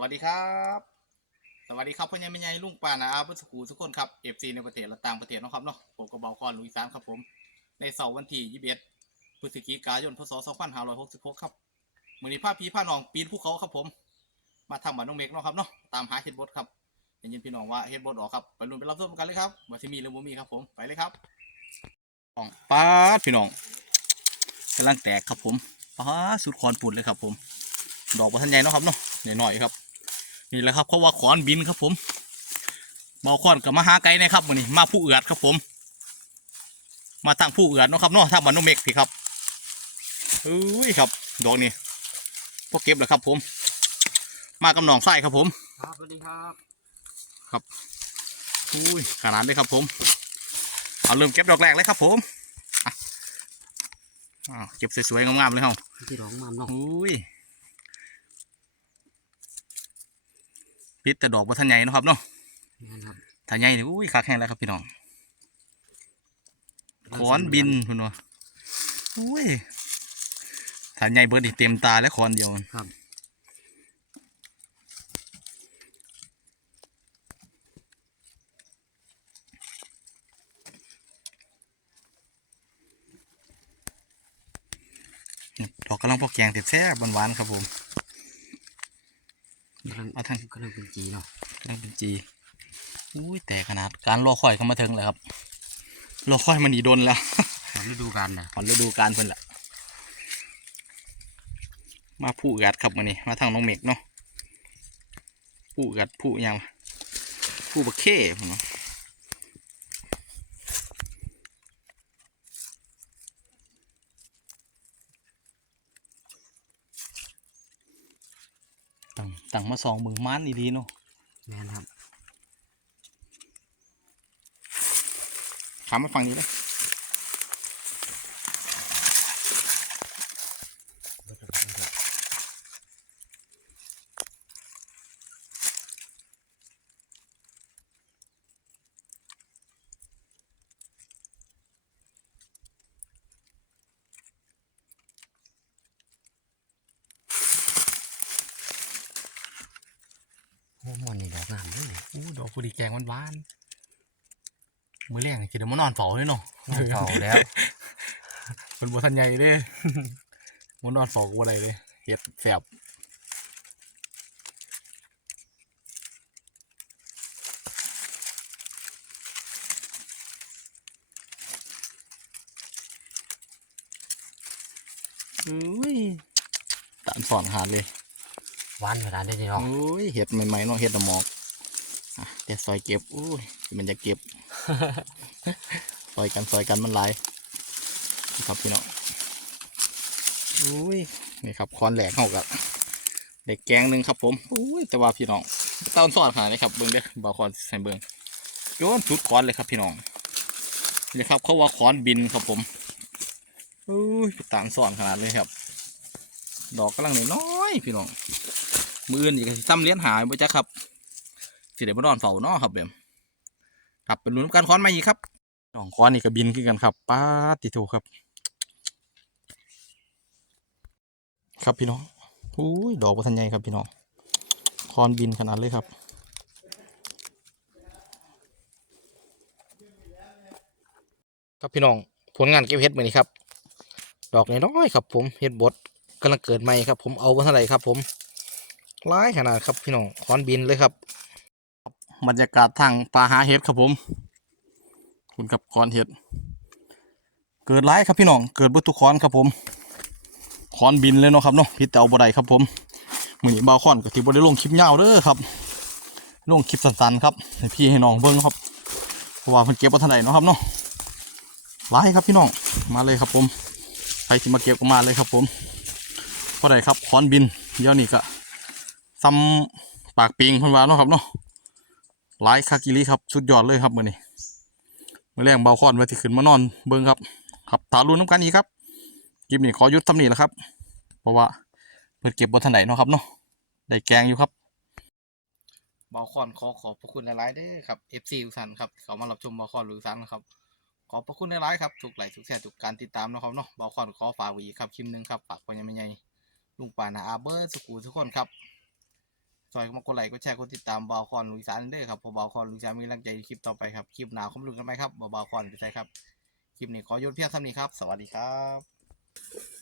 วัสดีครับ สวัสดีครับพ่อใหญ่แม่ใหญ่ลุงป้านาอาเพื่อนสกูทุกคนครับเอฟซีในประเทศและต่างประเทศนะครับเนาะผมกับเบาคอนลุยสานครับผม ในเสาร์วันที่21พฤศจิกายนพศ2566ครับมือนี้พาพี่พาน้องปีนภูเขาครับผม มาทำบ้านน้องเมกเนาะครับเนาะตามหาเฮดบดครับได้ยินพี่น้องว่าเฮดบดออกครับไปลุ้นไปรับชมกันเลยครับว่าที่มีหรือบ่มีครับผมไปเลยครับป้องป้าพี่น้องกำลังแตกครับผมป้าสุดคอนปุ่นเลยครับผม ดอกประทันใหญ่เนาะครับเนาะหน่อยๆครับ นี่แหละครับเขาว่าขอนบินครับผมเบาขอนกับมาหาไกลนะครับมือนี้มาผู้เอือดครับผม มาทางผู้เอือดเนาะครับเนาะทางบ้านนกเมกพี่ครับอุ้ยครับดอกนี้พวกเก็บเลยครับผม มากับหนองไส้ครับผม ครับสวัสดีครับอุ้ยขนาดเลยครับผมเอาเริ่มเก็บดอกแรกเลยครับผมอะอ้าวเก็บสวยๆงามๆเลยครับพี่ร้องมามเนาะอุ้ย พิษแต่ดอกบัทันใหญ่เนาะครับเนาะนี่ครับถ้าใหญ่นี่อุ้ยคักแห้งแล้วครับพี่น้องขอนบินคุณวะอุ้ยถ้าใหญ่เบิร์ดนี่เต็มตาแล้วขอนเดียวมันครับดอกกำลังพอแกงติดแซ่บหวานๆครับผมกำ ลังเอาทางกำลังเป็นจีเนาะกำลังเป็นจีอุ้ยแต่ขนาดการรอคอยเข้ามาถึงเลยครับรอคอยมันอีดนแล้วตอนฤดูกาลนะขอนฤดูกาลเพิ่นละมาผู้กัดครับมานี่มาทางน้องเมกเนาะผู้กัดผู้หยังผู้บักเข้ผมเนาะ ตั้งตั้งมาสองมือม้านดีๆเนาะแม่นครับขามมาฝั่งนี้เลยโอ้มันนี่ดอกงามเลย อู้ดอกกุดีแกงหวานๆมือแรกนี่คิดว่ามานอนเฝ้าเลยเนาะเก่าแล้วเป็นบัทันใหญ่เด้มันนอนฟอกอะไรเลยเฮ็ดแสบอุ้ยตานสอนหาดเลยหวานขนาดนี้เนาะโอ้ยเห็ดใหม่ๆเนาะเห็ดละหมอก อะเดี๋ยวซอยเก็บอุ้ยมันจะเก็บซอยกันซอยกันมันหลายนี่ครับพี่น้องอุ้ยนี่ครับคอนแหลกเข้ากับเด็กแกงหนึ่งครับผมอุ้ยแต่ว่าพี่น้องตาอนสอนขนาดนี้ครับเบิ้งเด้อบาคอนใส่เบิ้งโยนชุดคอนเลยครับพี่น้องนี่ครับเขาว่าคอนบินครับผมอุ้ยตามสอนขนาดเลยครับ ดอกกำลังน้อยๆพี่น้องมืออื่นอีกซ้ำเลี้ยนหายไปจ้ะครับ สิเดี๋ยมนอนเฝ้าเนาะครับเบมครับเป็นรุ่นการค้อนมาอีกครับน้องค้อนนี่ก็บินขึ้นกันครับป้าติโทครับ ครับพี่น้องอุ้ยดอกบัทันใหญ่ครับพี่น้องค้อนบินขนาดเลยครับครับพี่น้องผลงานเก็บเห็ดมือนี้ครับ ดอกน้อยครับ ผมเห็ดบดกำลังเกิดใหม่ครับ ผมเอาไว้เท่าไหร่ครับ ผมร้ายขนาดครับพี่น้องคอนบินเลยครับ บรรยากาศทางป่าหาเห็ดครับผมคุณกับคอนเห็ด เกิดร้ายครับพี่น้อง เกิดบุตุคอนครับผมคอนบินเลยเนาะครับเนาะพิษแต่เอาบ่ได้ครับผมมือนี้บาคอนก็ที่บ่ได้ลงคลิปยาวเด้อครับลงคลิปสั้นๆครับให้พี่ให้น้องเบิ่งครับเพราะว่าเพิ่นเก็บบ่ทันได้เนาะครับเนาะร้ายครับพี่น้องมาเลยครับผมใครที่มาเก็บก็มาเลยครับผมเพราะใดครับคอนบินเดี๋ยวนี้ก็ซ้ำปากปิงคนว่าเนาะครับเนาะ หลายคากิลิครับสุดยอดเลยครับมือนี้มือแรงเบาคอนไว้ที่ขึ้นมานอนเบิ้งครับครับถารุนน้ำกันอีกครับคลิปนี้ขอหยุดทำนี่แหละครับ เพราะว่าเพิ่นเก็บบนทันไหนเนาะครับเนาะได้แกงอยู่ครับเบาคอนขอขอบพระคุณหลายๆเด้อครับ FC ทุกท่านครับเขามารับชมเบาคอนหรือซันนะครับ ขอบพระคุณหลายๆครับทุกไลค์ทุกแชร์ทุกการติดตามนะครับเนาะเบาคอนขอฝากไว้อีกครับคลิปหนึงครับฝากไว้ยังไม่ใหญ่ลุงป่านาอาเบอร์สกูทุกคนครับ ซอยมากดไลค์กดแชร์กดติดตามบาวคอนลุยสานเด้อครับผมบาวคอนลุยสานมีกำลังใจคลิปต่อไปครับคลิปหนาวคมลุ้นกันไหมครับบาวบาวคอนไปใช่ครับคลิปนี้ขอยุดเพียงเท่านี้ครับ สวัสดีครับ